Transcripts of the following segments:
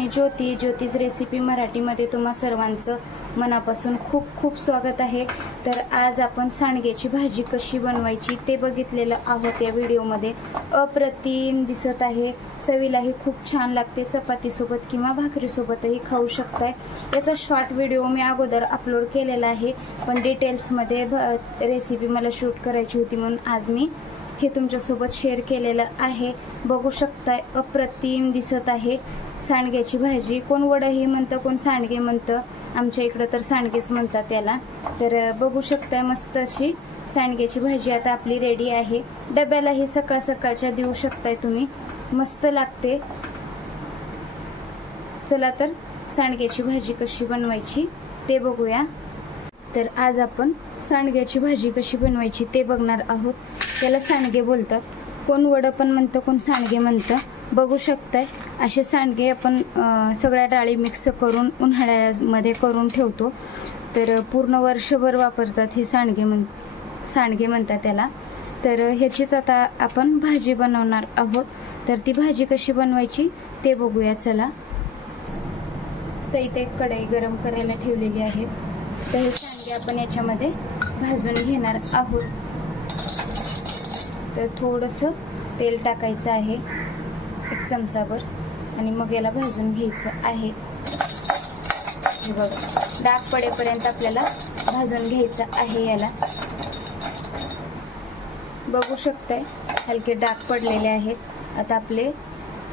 मी ज्योती, ज्योतिष रेसिपी मराठीमध्ये तुम्हा सर्वांचं मनापासून खूप खूप स्वागत आहे। तर आज आपण सांडग्याची भाजी कशी बनवायची ते बघितलेलं आहोत या व्हिडिओमध्ये। अप्रतिम दिसत आहे, चवीलाही खूप छान लागते, चपातीसोबत किंवा भाकरीसोबतही खाऊ शकताय। याचा शॉर्ट व्हिडिओ मी अगोदर अपलोड केलेला आहे, पण डिटेल्समध्ये रेसिपी मला शूट करायची होती म्हणून आज मी हे तुमच्यासोबत शेअर केलेलं आहे। बघू शकताय, अप्रतिम दिसत आहे सांडग्याची भाजी। कोण वडही म्हणतं, कोण सांडगे म्हणतं, आमच्या इकडं तर सांडगेच म्हणतात त्याला। तर बघू शकताय मस्त अशी सांडग्याची भाजी आता आपली रेडी आहे। डब्यालाही सकाळ सकाळच्या देऊ शकताय तुम्ही, मस्त लागते। चला तर सांडग्याची भाजी कशी बनवायची ते बघूया। तर आज आपण सांडग्याची भाजी कशी बनवायची ते बघणार आहोत। त्याला सांडगे बोलतात, कोण वड पण म्हणतं, कोण सांडगे म्हणतं। बघू शकताय असे सांडगे आपण सगळ्या डाळी मिक्स करून उन्हाळ्यामध्ये करून ठेवतो, तर पूर्ण वर्षभर वापरतात हे सांडगे म्हणतात त्याला। तर ह्याचीच आता आपण भाजी बनवणार आहोत। तर ती भाजी कशी बनवायची ते बघूया चला। तर इथे एक कढई गरम करायला ठेवलेली आहे, तर हे सांडगे आपण याच्यामध्ये भाजून घेणार आहोत। तर थोडंसं तेल टाकायचं आहे, एक चमचाभर, आणि मग याला भाजून घ्यायचं आहे। हे बघा, डाग पडेपर्यंत आपल्याला भाजून घ्यायचं आहे याला। बघू शकताय हलके डाग पडलेले आहेत। आता आपले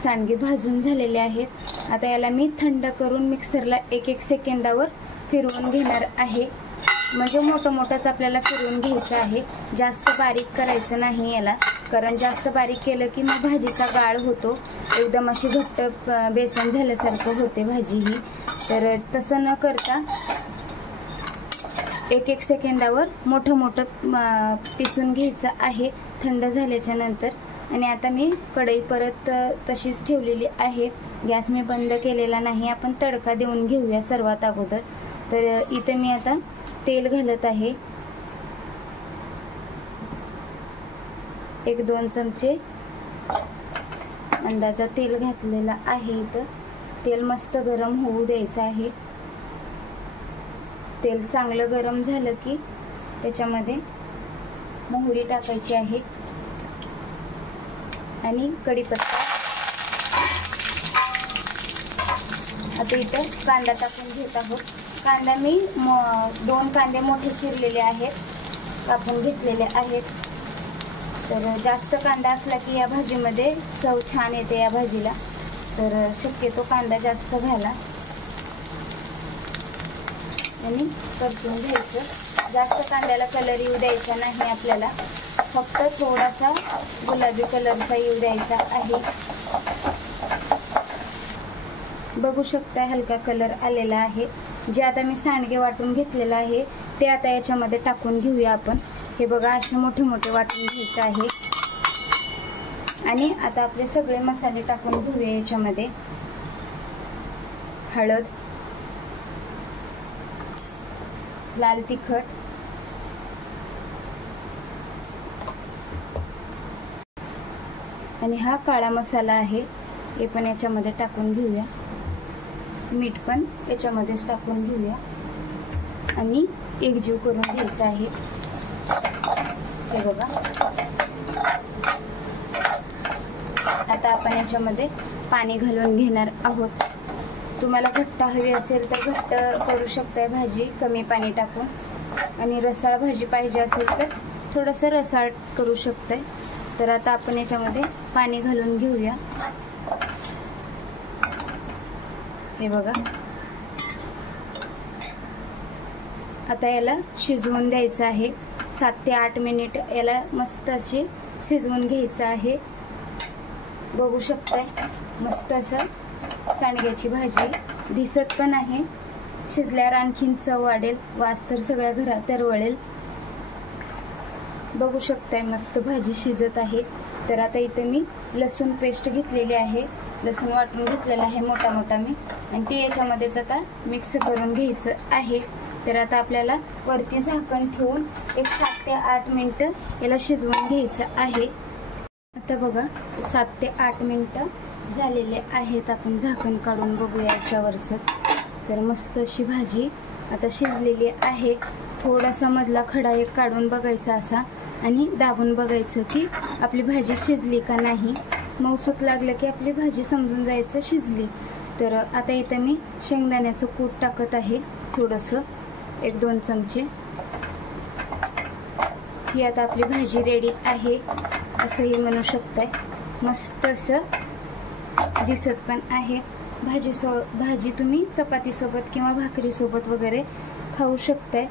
सांडगे भाजून झालेले आहेत। आता याला मी थंड करून मिक्सरला एक एक सेकंदावर फिरवून घेणार आहे, म्हणजे मोठंच आपल्याला फिरवून घ्यायचं आहे। जास्त बारीक करायचं नाही याला, कारण जास्त बारीक केलं की मग भाजीचा गाळ होतो, एकदम अशी घट्ट बेसन झाल्यासारखं होते भाजी ही। तर तसं न करता एक एक सेकंदावर मोठं पिसून घ्यायचं आहे थंड झाल्याच्या नंतर। आणि आता मी कढई परत तशीच ठेवलेली आहे, गॅस मी बंद केलेला नाही। आपण तडका देऊन घेऊया सर्वात अगोदर। तर इथे मी आता तेल घालत आहे, 1-2 चमचे अंदाजा तेल घातलेला आहे। इथं तेल मस्त गरम होऊ द्यायचं आहे। तेल चांगलं गरम झालं की त्याच्यामध्ये मोहरी टाकायची आहे आणि कढीपत्ता। आता इथं कांदा टाकून घेत आहोत। कांदा मी 2 कांदे मोठे चिरलेले आहेत, कापून घेतलेले आहेत। तर जास्त कांदा असला की या भाजीमध्ये चव छान येते या भाजीला, तर शक्यतो कांदा जास्त घाला आणि परतून घ्यायचं। जास्त कांद्याला कलर येऊ द्यायचा नाही आपल्याला, फक्त थोडासा गुलाबी कलरचा येऊ द्यायचा आहे। बघू शकता हलका कलर आलेला आहे। जे आता मी सांडगे वाटून घेतलेलं आहे ते आता याच्यामध्ये टाकून घेऊया आपण। हे बघा, असे मोठे वाटून घ्यायचं आहे। आणि आता आपले सगळे मसाले टाकून घेऊया याच्यामध्ये। हळद, लाल तिखट, आणि हा काळा मसाला आहे, हे पण याच्यामध्ये टाकून घेऊया। मीठ पण याच्यामध्येच टाकून घेऊया आणि एकजीव करून घ्यायचं आहे। हे बघा, आता आपण याच्यामध्ये पाणी घालून घेणार आहोत। तुम्हाला घट्ट हवी असेल तर घट्ट करू शकताय भाजी कमी पाणी टाकून, आणि रसाळ भाजी पाहिजे असेल तर थोडंसं रसाळ करू शकताय। तर आता आपण याच्यामध्ये पाणी घालून घेऊया। हे बघा, आता याला शिजवून द्यायचं आहे। 7 ते 8 मिनिट याला मस्त अशी शिजवून घ्यायचं आहे। बघू शकताय मस्त असं सांडग्याची भाजी दिसत पण आहे। शिजल्यावर आणखीन चव वाढेल, वास तर सगळ्या घरात दरवळेल। बघू शकताय मस्त भाजी शिजत आहे। तर आता इथे मी लसूण पेस्ट घेतलेली आहे, लसूण वाटून घेतलेला आहे मोठा मी, आणि ते याच्यामध्येच आता मिक्स करून घ्यायचं आहे। तर आता आपल्याला वरती झाकण ठेवून एक 7 ते 8 मिनिटं याला शिजवून घ्यायचं आहे। आता बघा 7 ते 8 मिनिटं झालेले आहेत. आपण झाकण काढून बघूया याच्यावरचं. तर मस्त अशी भाजी आता शिजलेली आहे. थोडासा मधला खडा एक काढून बघायचा असा आणि दाबून बघायचं की आपली भाजी शिजली का नाही. मऊसूत लागलं की आपली भाजी समजून जायचं शिजली. तर आता इथं मी शेंगदाण्याचं कूट टाकत आहे थोडंसं, 1-2 चमचे. ही आता आपली भाजी रेडी आहे असंही म्हणू शकताय. मस्त असं दिसत पण आहे. भाजी तुम्ही चपातीसोबत किंवा भाकरीसोबत वगैरे खाऊ शकताय.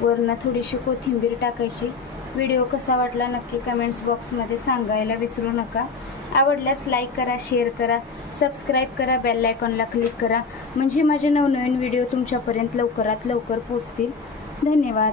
वरनं थोडीशी कोथिंबीर टाकायची. व्हिडिओ कसा वाटला नक्की कमेंट्स बॉक्समध्ये सांगायला विसरू नका. आवडल्यास लाईक करा, शेअर करा, सबस्क्राईब करा, बेल आयकॉनला क्लिक करा, म्हणजे माझे नवनवीन व्हिडिओ तुमच्यापर्यंत लवकरात लवकर पोहोचतील. धन्यवाद.